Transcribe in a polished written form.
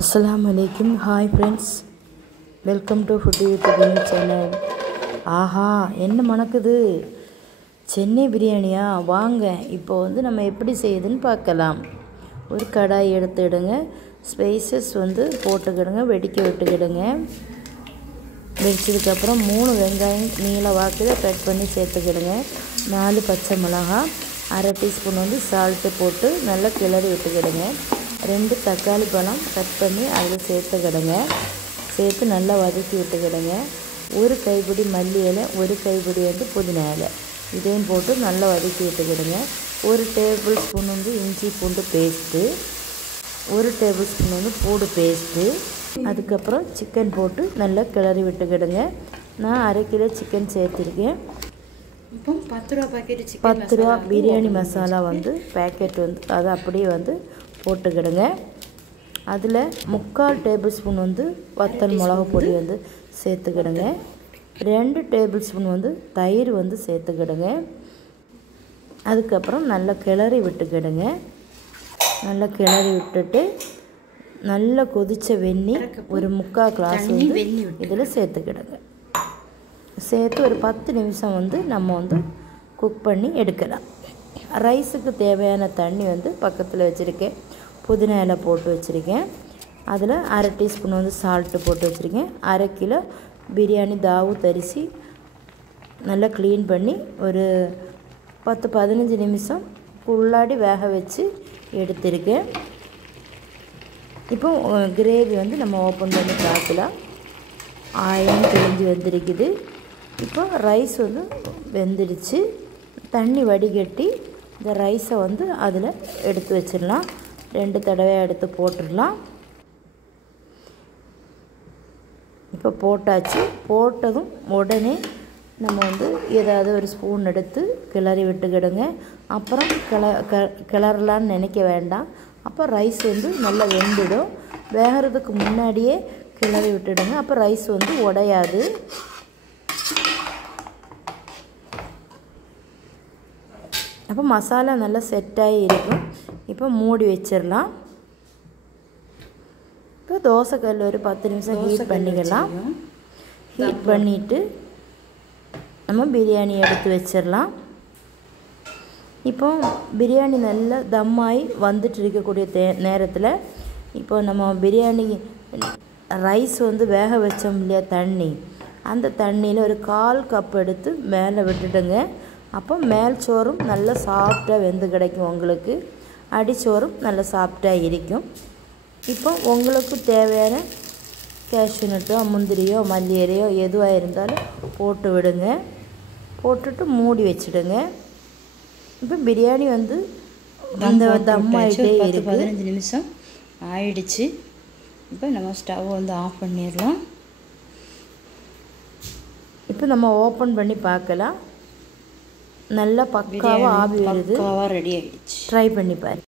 Assalamualaikum. Hi friends. Welcome to Food with Biryani channel. ஆஹா என்ன மணக்குது சென்னை பிரியாணியா வாங்க இப்போ வந்து நம்ம எப்படி செய்யுதுன்னு பார்க்கலாம். ஒரு கடாய் எடுத்துடுங்க. ஸ்பைசஸ் வந்து போட்டுக்கிடுங்க, வெடிக்க விட்டுக்கிடுங்க. வெடிச்சதுக்கு அப்புறம் 3 வெங்காயம் நீல வாக்கில் கட் பண்ணி சேர்த்துக்கிடுங்க. 4 பச்சை மிளகாய், 1/2 டீஸ்பூன் வந்து சால்ட்டு போட்டு நல்லா கிளறி விட்டுக்கிடுங்க. 2 தக்காளி பழம் கட் பண்ணி அதில் சேர்த்துக்கிடுங்க. சேர்த்து நல்லா வதக்கி விட்டுக்கிடுங்க. 1 கைப்பிடி மல்லி இலை, 1 கைப்பிடி வந்து புதினா இலை, இதையும் போட்டு நல்லா வதக்கி விட்டுக்கிடுங்க. 1 டேபிள் ஸ்பூன் வந்து இஞ்சி பூண்டு பேஸ்ட்டு, 1 டேபிள் ஸ்பூன் வந்து பூண்டு பேஸ்ட்டு, அதுக்கப்புறம் சிக்கன் போட்டு நல்லா கிளறி விட்டுக்கிடுங்க. நான் 1/2 கிலோ சிக்கன் சேர்த்துருக்கேன். இப்போ 10 ரூபா பாக்கெட் சிக்கன் 10 ரூபா பிரியாணி மசாலா வந்து பேக்கெட் வந்து அதை அப்படியே வந்து போட்டுக்கிடுங்க. அதில் 3/4 டேபிள் ஸ்பூன் வந்து வத்தல் மிளகா பொடி வந்து சேர்த்துக்கிடுங்க. 2 டேபிள் ஸ்பூன் வந்து தயிர் வந்து சேர்த்துக்கிடுங்க. அதுக்கப்புறம் நல்லா கிளறி விட்டுக்கிடுங்க. நல்லா கிளறி விட்டுட்டு நல்லா கொதித்த வெந்நீர் ஒரு 3/4 கிளாஸ் வந்து இதில் சேர்த்துக்கிடுங்க. சேர்த்து ஒரு 10 நிமிஷம் வந்து நம்ம வந்து குக் பண்ணி எடுக்கலாம். ரைஸுக்கு தேவையான தண்ணி வந்து பக்கத்தில் வச்சுருக்கேன். புதினா இலை போட்டு வச்சுருக்கேன். அதில் 1/2 டீஸ்பூன் வந்து சால்ட்டு போட்டு வச்சுருக்கேன். 1/2 கிலோ பிரியாணி தாவூத் அரிசி நல்லா க்ளீன் பண்ணி ஒரு 10-15 நிமிஷம் உள்ளாடி வேக வச்சு எடுத்திருக்கேன். இப்போ கிரேவி வந்து நம்ம ஓப்பன் பண்ணி பார்க்கலாம். ஆயிலும் தெளிஞ்சு வந்திருக்குது. இப்போ ரைஸ் வந்து வெந்துடுச்சு. தண்ணி வடிகட்டி இந்த ரைஸை வந்து அதில் எடுத்து வச்சிடலாம். 2 தடவை எடுத்து போட்டுடலாம். இப்போ போட்டாச்சு. போட்டதும் உடனே நம்ம வந்து ஏதாவது ஒரு ஸ்பூன் எடுத்து கிளறி விட்டுக்கிடுங்க. அப்புறம் கிளறலான்னு நினைக்க வேண்டாம். அப்போ ரைஸ் வந்து நல்லா வெந்துடும். வேகிறதுக்கு முன்னாடியே கிளறி விட்டுடுங்க. அப்போ ரைஸ் வந்து உடையாது. அப்போ மசாலா நல்லா செட்டாகி இருக்கும். இப்போ மூடி வச்சிடலாம். இப்போ தோசைக்கல் ஒரு 10 நிமிஷம் ஹீட் பண்ணிக்கலாம். ஹீட் பண்ணிவிட்டு நம்ம பிரியாணி எடுத்து வச்சிடலாம். இப்போ பிரியாணி நல்லா தம்மாகி வந்துட்டு இருக்கக்கூடிய நேரத்தில் இப்போ நம்ம பிரியாணி ரைஸ் வந்து வேக வச்சோம் இல்லையா தண்ணி, அந்த தண்ணியில் ஒரு 1/4 கப் எடுத்து மேலே விட்டுடுங்க. அப்போ மேல் சோறும் நல்லா சாஃப்டாக வெந்து கிடைக்கும். உங்களுக்கு அடிச்சோறும் நல்லா சாஃப்டாக இருக்கும். இப்போ உங்களுக்கு தேவையான கேஷ்யூநட்டோ முந்திரியோ மல்லி இலையோ எதுவாக இருந்தாலும் போட்டு விடுங்க. போட்டுட்டு மூடி வச்சுடுங்க. இப்போ பிரியாணி வந்து அந்த தம் ஆகிட்டே இருக்குது. 15 நிமிஷம் ஆயிடுச்சு. இப்போ நம்ம ஸ்டவ் வந்து ஆஃப் பண்ணிடலாம். இப்போ நம்ம ஓப்பன் பண்ணி பார்க்கலாம். நல்லா பக்காவாக ஆவி வருது. பக்காவாக ரெடி ஆகிடுச்சு. ட்ரை பண்ணி பாரு.